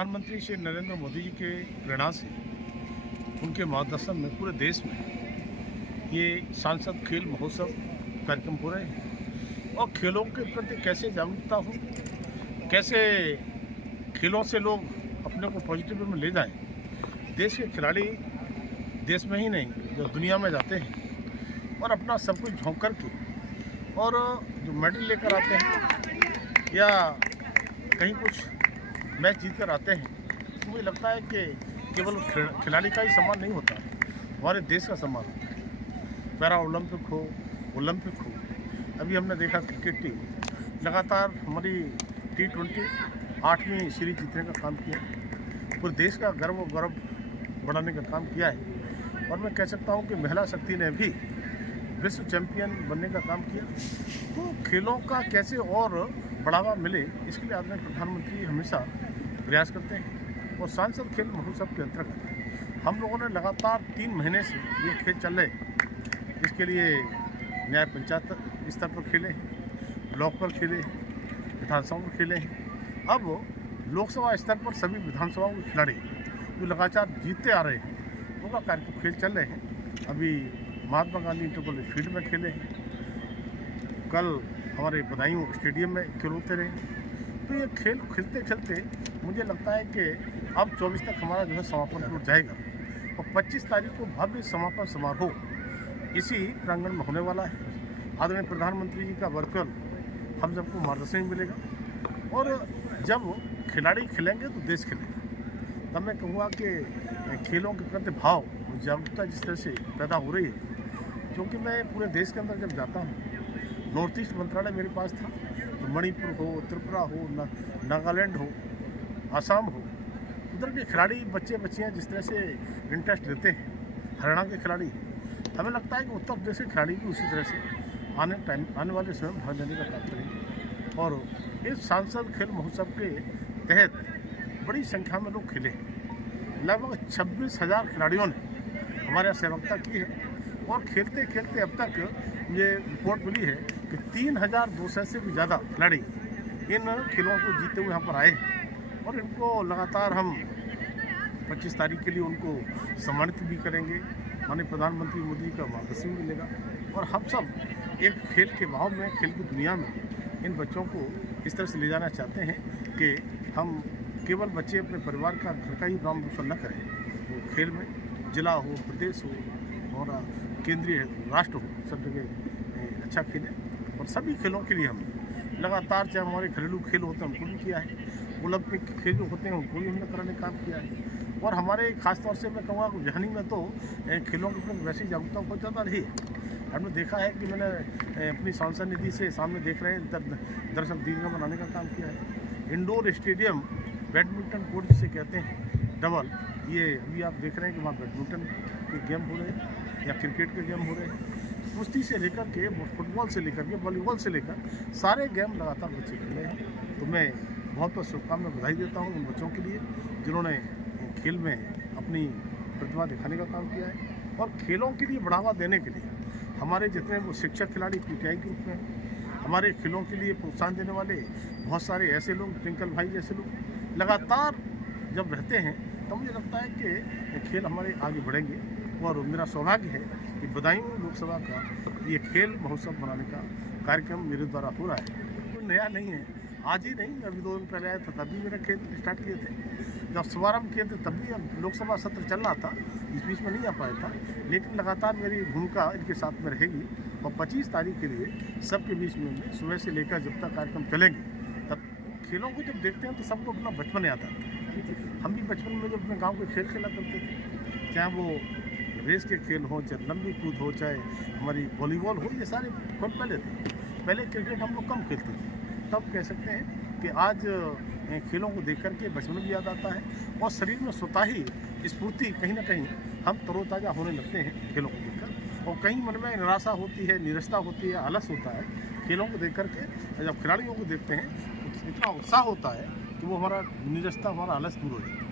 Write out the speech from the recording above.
प्रधानमंत्री श्री नरेंद्र मोदी जी के प्रेरणा से, उनके मार्गदर्शन में पूरे देश में ये सांसद खेल महोत्सव कार्यक्रम हो रहे हैं। और खेलों के प्रति कैसे जागरूकता हो, कैसे खेलों से लोग अपने को पॉजिटिव में ले जाएं। देश के खिलाड़ी देश में ही नहीं, जो दुनिया में जाते हैं और अपना सब कुछ झोंक करके और जो मेडल लेकर आते हैं या कहीं कुछ मैच जीत कर आते हैं, तो मुझे लगता है कि केवल खिलाड़ी का ही सम्मान नहीं होता, हमारे देश का सम्मान होता है। पैरा ओलंपिक हो, ओलंपिक हो, अभी हमने देखा क्रिकेट टीम लगातार हमारी T20 8वीं सीरीज जीतने का काम किया है, पूरे देश का गर्व और गौरव बढ़ाने का काम किया है। और मैं कह सकता हूँ कि महिला शक्ति ने भी विश्व चैंपियन बनने का काम किया। तो खेलों का कैसे और बढ़ावा मिले, इसके लिए आदरणीय प्रधानमंत्री हमेशा प्रयास करते हैं। और सांसद खेल महोत्सव के अंतर्गत हम लोगों ने लगातार 3 महीने से ये खेल चल रहे हैं। इसके लिए न्याय पंचायत स्तर पर खेले हैं, ब्लॉक पर खेले हैं, विधानसभा में खेले हैं। अब लोकसभा स्तर पर सभी विधानसभाओं के खिलाड़ी जो लगातार जीतते आ रहे हैं, उनका कार्यक्रम खेल चल रहे हैं। अभी Mahatma Gandhi inter college field में खेले हैं, कल हमारे बदायूं स्टेडियम में खेल होते रहे। तो ये खेल खेलते खेलते मुझे लगता है कि अब 24 तक हमारा जो है समापन हो जाएगा और 25 तारीख को भव्य समापन समारोह इसी प्रांगण में होने वाला है। आदरणीय प्रधानमंत्री जी का वर्चुअल हम सबको मार्गदर्शन मिलेगा और जब खिलाड़ी खिलेंगे तो देश खिलेगा। तब मैं कहूँगा कि खेलों के प्रति भाव और जागरूकता जिस तरह से पैदा हो रही है, क्योंकि मैं पूरे देश के अंदर जब जाता हूँ, नॉर्थ ईस्ट मंत्रालय मेरे पास था, तो मणिपुर हो, त्रिपुरा हो, नागालैंड हो, आसाम हो, उधर के खिलाड़ी बच्चे बच्चियाँ जिस तरह से इंटरेस्ट लेते हैं, हरियाणा के खिलाड़ी, हमें लगता है कि उत्तर प्रदेश के खिलाड़ी भी उसी तरह से आने वाले समय में भाग लेने का काम करेंगे। और इस सांसद खेल महोत्सव के तहत बड़ी संख्या में लोग खेले। लगभग 26,000 खिलाड़ियों ने हमारे यहाँ सेवकता की है और खेलते खेलते अब तक ये रिपोर्ट मिली है कि 3,200 से भी ज़्यादा खिलाड़ी इन खेलों को जीतते हुए यहाँ पर आए हैं। और इनको लगातार हम 25 तारीख के लिए उनको सम्मानित भी करेंगे। माननीय प्रधानमंत्री मोदी का मार्गदर्शन मिलेगा और हम सब एक खेल के भाव में, खेल की दुनिया में इन बच्चों को इस तरह से ले जाना चाहते हैं कि हम केवल बच्चे अपने परिवार का, घर का ही नाम रोशन न करें, वो खेल में जिला हो, प्रदेश हो और केंद्रीय राष्ट्र हो, सब जगह अच्छा खेलें। और सभी खेलों के लिए हम लगातार, चाहे हमारे घरेलू खेल होते हैं उनको भी किया है, ओलंपिक खेल जो होते हैं उनको भी हमने कराने का काम किया है। और हमारे खासतौर से मैं कहूँगा जहनी में तो खेलों के प्रति वैसी जागरूकता बहुत ज़्यादा रही है। हमने देखा है कि मैंने अपनी सांसद निधि से सामने देख रहे हैं दरअसल दीर्घा बनाने का काम किया है। इंडोर स्टेडियम बैडमिंटन कोर्ट जिसे कहते हैं डबल, ये अभी आप देख रहे हैं कि वहाँ बैडमिंटन के गेम हो रहे हैं या क्रिकेट के गेम हो रहे हैं। कुश्ती से लेकर के फुटबॉल से लेकर के वॉलीबॉल से लेकर सारे गेम लगातार बच्चे खेल रहे हैं। तो मैं बहुत बहुत शुभकामनाएं, बधाई देता हूँ उन बच्चों के लिए जिन्होंने खेल में अपनी प्रतिभा दिखाने का काम किया है। और खेलों के लिए बढ़ावा देने के लिए हमारे जितने वो शिक्षक खिलाड़ी PTI के रूप में, हमारे खेलों के लिए प्रोत्साहन देने वाले बहुत सारे ऐसे लोग, ट्विंकल भाई जैसे लोग लगातार जब रहते हैं, तो मुझे लगता है कि खेल हमारे आगे बढ़ेंगे। और मेरा सौभाग्य है कि बदायूं लोकसभा का ये खेल महोत्सव बनाने का कार्यक्रम मेरे द्वारा हो रहा है। तो नया नहीं है, आज ही नहीं, अभी 2 दिन पहले आया था, तब भी मेरे खेल स्टार्ट किए थे। जब शुभारम्भ किए थे तब भी लोकसभा सत्र चल रहा था, इस बीच में नहीं आ पाया था, लेकिन लगातार मेरी भूमिका इनके साथ में रहेगी। और 25 तारीख के लिए सबके बीच में सुबह से लेकर जब तक कार्यक्रम चलेंगे, तब खेलों को जब देखते हैं तो सबको अपना बचपन याद आता है। हम भी बचपन में जब अपने गाँव के खेल खेला करते थे, चाहे वो रेस के खेल हो, चाहे लंबी कूद हो, चाहे हमारी वॉलीबॉल हो, ये सारे बहुत पहले थे। पहले क्रिकेट हम लोग कम खेलते थे। तब कह सकते हैं कि आज खेलों को देख करके बचपन भी याद आता है और शरीर में स्वतः ही स्फूर्ति, कहीं ना कहीं हम तरोताज़ा होने लगते हैं खेलों को देखकर। और कहीं मन में निराशा होती है, निरस्ता होती है, आलस होता है, खेलों को देख करके जब खिलाड़ियों को देखते हैं तो इतना उत्साह होता है कि वो हमारा निरस्ता, हमारा आलस दूर हो जाता है।